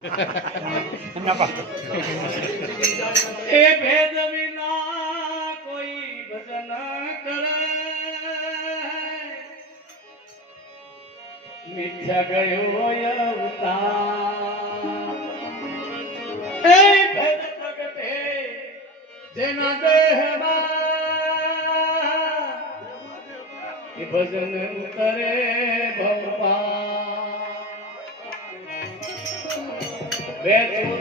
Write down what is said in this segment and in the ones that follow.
એ ભેદ વિના કોઈ ભજન કરે. મિથ્યા ગયો અવતાર. એ ભેદ પ્રગટે જેના દેહમાં ભજન કરે ભગવાન. બે ચોર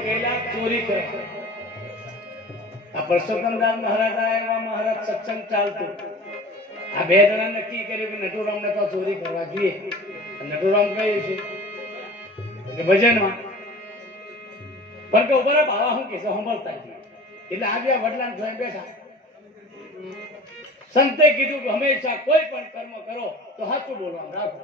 તો ચોરી કરવા જોઈએ. નટુરામ કહીએ છે ભજનમાં. પણ કે ઉપર બાવા શું કે સાંભળતા. એટલે આ વડલાન વડલા જોઈ બેઠા. સંતે કીધું કે હંમેશા કોઈ પણ કર્મ કરો તો સાચું બોલવાનું રાખો.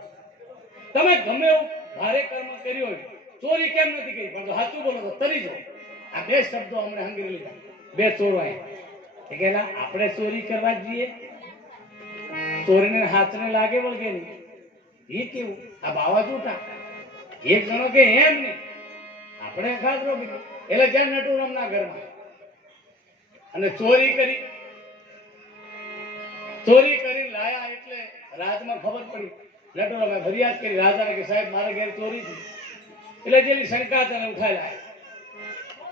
તમે ગમે એવું ભારે કર્મ કર્યું હોય ચોરી કેમ નથી કરી? પણ સાચું બોલો તો તરી જાઓ. આ બે શબ્દો અમને હંગરી લીધા. બે ચોરો આવ્યા આપણે ચોરી કરવા જઈએ. ચોરીને હાથને લાગે વળગે નહીં. એ કેવું? આ બાવા જૂઠા એક જણો કે એમ નહીં. આપણે ખાતરો બીજો એટલે જ્યાં નટુરામના ઘરમાં. અને ચોરી કરી. ચોરી કરી લાયા એટલે રાજમાં ખબર પડી. નટુરામે ફરિયાદ કરી. રાજાને કે સાહેબ, મારા ઘેર ચોરી થઈ એટલે જેની શંકા તને ઉઠાઈ લાયા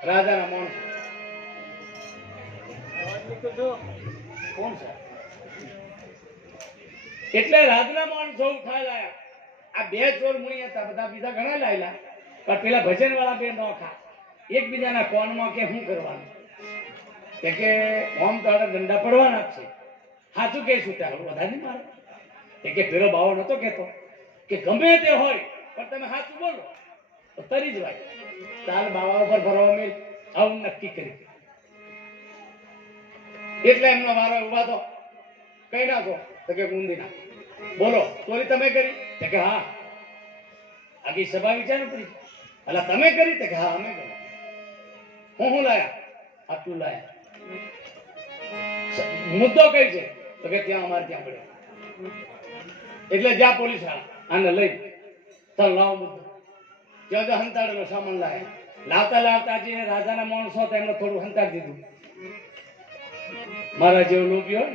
રાજાના માણસો કોણ છે? એટલે રાજના માણસો ઉઠાઈ લાયા આ બે ચોર મુણી હતા, બધા બીજા ઘણા લાયેલા. પણ પેલા ભજન વાળા બે નોખા એકબીજાના કોનમાં કે શું કરવાનું? કે કે ઓમ તો આને દંડા પડવાના જ છે. સાચું કે છૂટા? વધારે નહીં મારે. કે પેલો બાવો નતો કેતો કે ગમે તે હોય, પણ તમે સાચું બોલો. તરી જ ભાઈ તાલ બાવા ઉપર ભરવા મેં આવું નક્કી કરી એટલે એમનો મારો ઊભા તો. કઈ નાખો તો કે ઊંધી નાખો બોલો, ચોરી તમે કરી? તો કે હા. આખી સભા વિચાર પડી. અલા, તમે કરી? તો કે હા, અમે કરી. હું હું લાયા? આટલું લાયા. મુદ્દો કઈ છે? તો કે ત્યાં અમારે ત્યાં પડ્યો. એટલે જ્યાં પોલીસ આને લઈ. તો લાવો મુદ્દો. ત્યાં તો હંતાડેલો સામાન લાવે. લાવતા લાવતા જે રાજાના માણસો હતા, એમને થોડું હંતાડી દીધું. મારા જેવો લોભી હોય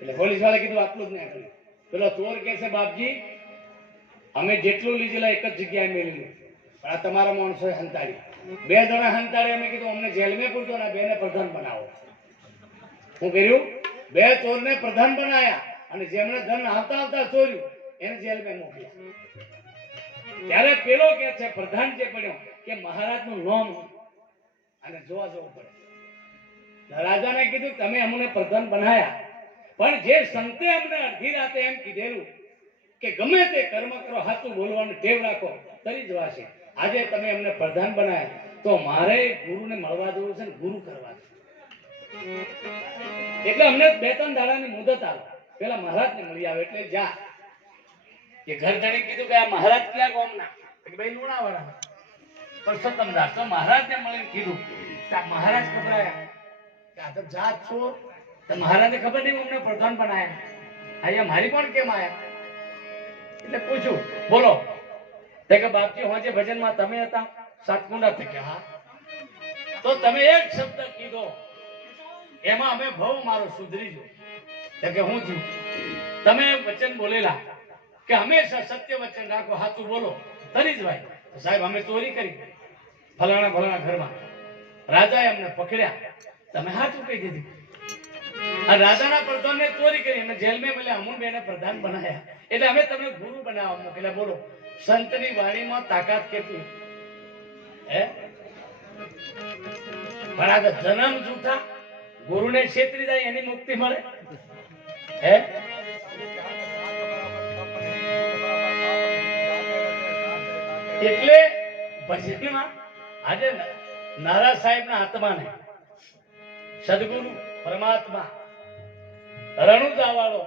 એટલે પોલીસવાળા કીધું, આટલું જ નહીં પેલો ચોર કે છે, બાપજી, અમે જેટલું લીધેલા એક જ જગ્યાએ મેળવ્યું. પણ આ તમારા માણસોએ હંતાડી. બે જણા હંતાડી અમે કીધું, અમને જેલમાં પૂરતો ને બેને પ્રધાન બનાવો. શું કર્યું? બે ચોરને પ્રધાન બનાયા અને જેમણે ધન આવતા આવતા ચોર્યું, એને જેલમાં મોકલ્યા. ત્યારે પેલો કે છે, પ્રધાન જે પડ્યો, કે મહારાજનું નામ અને જોવા જવું પડે. રાજાને કીધું, તમે અમને પ્રધાન બનાયા. પણ જે સંતે અમને અડધી રાતે એમ કીધેલું, કે ગમે તે કર્મ કરો, હાથું બોલવાનું ટેવ રાખો, તરી જવાશે આજે તમે અમને પ્રધાન બનાયા. તો મારે ગુરુને મળવા જવું છે ને, ગુરુ કરવા છે. એટલે અમને બે ત્રણ દાડાની મુદત આવે પેલા મહારાજને મળી આવે, એટલે જા. એ ઘર ધણી કીધું કે આ મહારાજ ક્યાં ગામના? કે ભાઈ લુણાવાડા પરસોત્તમદાસ તો મહારાજને મળીને કીધું. કે મહારાજ ખબરાયા કે આ તો જાત છો. તો મહારાજને ખબર નહીં અમને પ્રધાન બનાયા. અહીંયા મારી પણ કેમ આયા? એટલે પૂછ્યું બોલો. તે કે બાપજી હોજે ભજનમાં તમે હતા? સાતકુંડા તે કે, હા. તો તમે એક શબ્દ કીધો. એમાં અમે બહુ મારો સુધરી જો કે હું છું? તમે વચન બોલેલા. કે હંમેશા સત્ય વચન રાખો હાથું બોલો. તરી ભાઈ સાહેબ, અમે ચોરી કરી. ફલાણા ફલાણા ઘરમાં. રાજાએ અમને પકડ્યા. તમે હાથું કહી દીધું. રાજાના પ્રધાનને ચોરી કરી. અને જેલમાં પેલા અમુલબેને પ્રધાન બનાયા. એટલે અમે તમને ગુરુ બનાવવા મોકલ્યા. બોલો, સંતની વાણીમાં તાકાત કેટલી? હે? પણ આ જન્મ જૂઠા ગુરુને છેતરી જાય, એની મુક્તિ મળે. હે? એટલે ભજનમાં આજે નારા સાહેબના આત્માને સદગુરુ પરમાત્મા રણુજા વાળો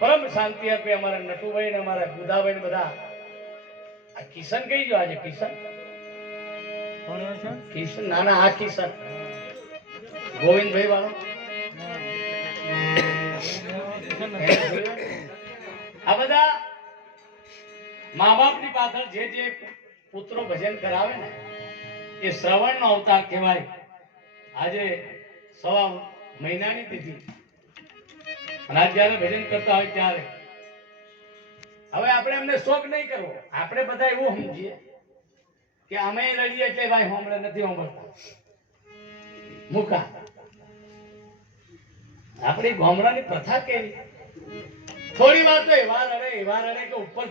પરમ શાંતિ આપે અમારા નટુભાઈ ને અમારા ગુદાભાઈ ને બધા. આ કિશન કઈ જો આજે? કિશન? કિશન? નાના આ કિશન. ગોવિંદભાઈ વાળો આ બધા મા બાપની પાછળ જે જે પુત્રો ભજન કરાવે ને, એ શ્રવણનો અવતાર કહેવાય. આજે સવા મહિનાની તિથિ. અને આજ ભજન કરતા હોય ત્યારે. હવે આપણે એમને શોખ નહીં કરવો. આપણે બધા એવું સમજીએ કે અમે રડીએ એટલે ભાઈ હોમળે, નથી હોંભળતા મૂકા. આપણી ગોમડાની પ્રથા કેવી? થોડી વાર તો એવા રડે એવા રડે કે ઉપર